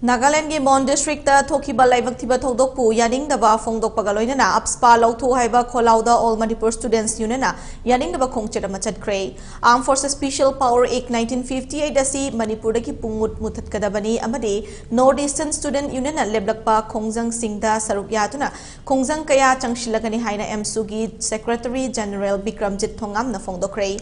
Nagaland ki Mon District ta thokiba laibak thiba thodokpu yaning daba phongdokpaga loinana Afspa lauthu haiba kholauda All Manipur Students Union na yaning daba khongchera machat kre Armed Forces Special Power Act 1958 asi Manipur da ki pungmut muthat kadabani amadi North Eastern Student Union na leblakpa khongjang singda saruk yatuna khongjang kaya changshilagani haina Amsu gi Secretary General Bikramjit Thongam na phongdokre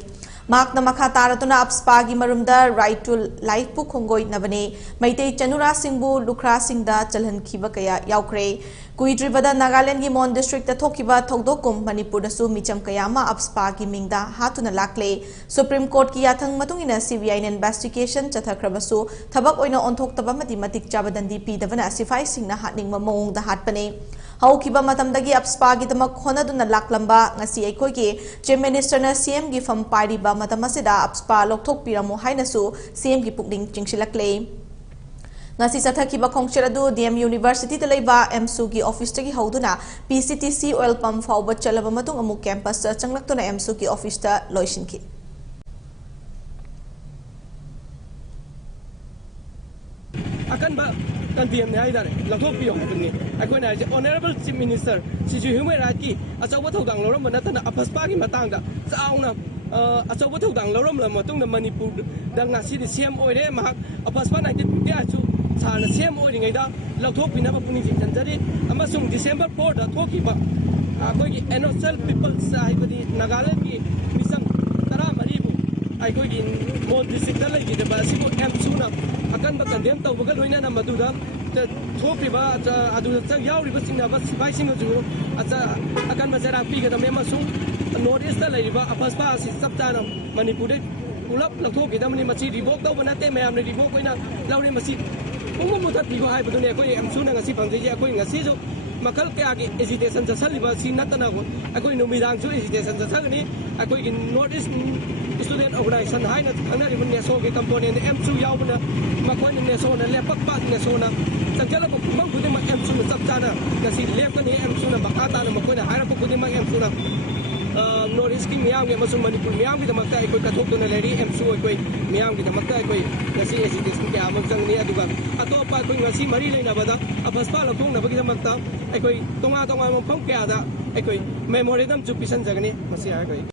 Mak na makataratuna Afspa gi marumda right to life pu khongoi nabani maitei chanura singbu lukra singda chalhan khiba kaya yaukre kuidribada Nagaland gi Mon District ta thokiba thogdokum Manipur da su micham kaya ma Afspa gi mingda hatuna lakle Supreme Court ki yathang matungina CBI investigation chathakrabasu thabak oina onthok mati matik chabadandi pi davana sifai singna hatningma mong da hatpane Haukiba matamdagi Afspa gi tamak khonaduna laklamba ngasi aikoi gi Chief Minister na CM gi fam pariba matamasida Afspa lokthok piramu hainasu CM gi pukling chingsilakle ngasi sathakiba khongcheradu DM University ta leiba Amsu gi office ta gi hauduna PCTC oil pump fauba chalaba matung amu campus changlaktuna Amsu gi office ta loishinki akan ba kan PM ne haidare lathok piyo habni akoi na honorable chief minister siju human right ki achawa thodang loram banatana Afspa gi matangda chauna achawa thodang loram la matung na Manipur dang ngasi di CM oire ma Afspa 1958 sana CM oire ngai da lathok pina ba puni jin janjari amasung December 4 da thoki ba akoi gi innocent people sai badi Nagaland gi misam tara maribu akoi gi Mon District da lagi da ba sibo Amsu na akan ba condemn tawbaga loina na maduda thokriba adu chang yauriba singna ba sibai sing ju akan ba jara pi ga da mema sung North East da laiba Afspa si saptana Manipur de ulap lathok gi da mani machi revoke taw banate mayam ne revoke koina lauri machi pungmu mutat pi go hai budune koi Amsu na ngasi pangji koi ngasi jo makal kya gi agitation jasaliba si natana ko akoi numidang jo agitation jasagani akoi gi North East student organization hai na thana ri bunne so ge component Amsu yaubna makoi ne so na lepak pak ne so na changala ko mang buding mak Amsu na saptana ngasi lep ka ni Amsu na bakata na makoi na haira ko buding mak Amsu na North East ki miyam ge masum Manipur miyam gi damakta ekoi kathok to na leri Amsu ekoi miyam gi damakta ekoi ngasi agitation ke amang chang ni aduga atopa ekoi ngasi mari leina bada Afspa la thong na bagi damakta ekoi tonga mong pang kya da ekoi memorandum chu pisan jagani masi ekoi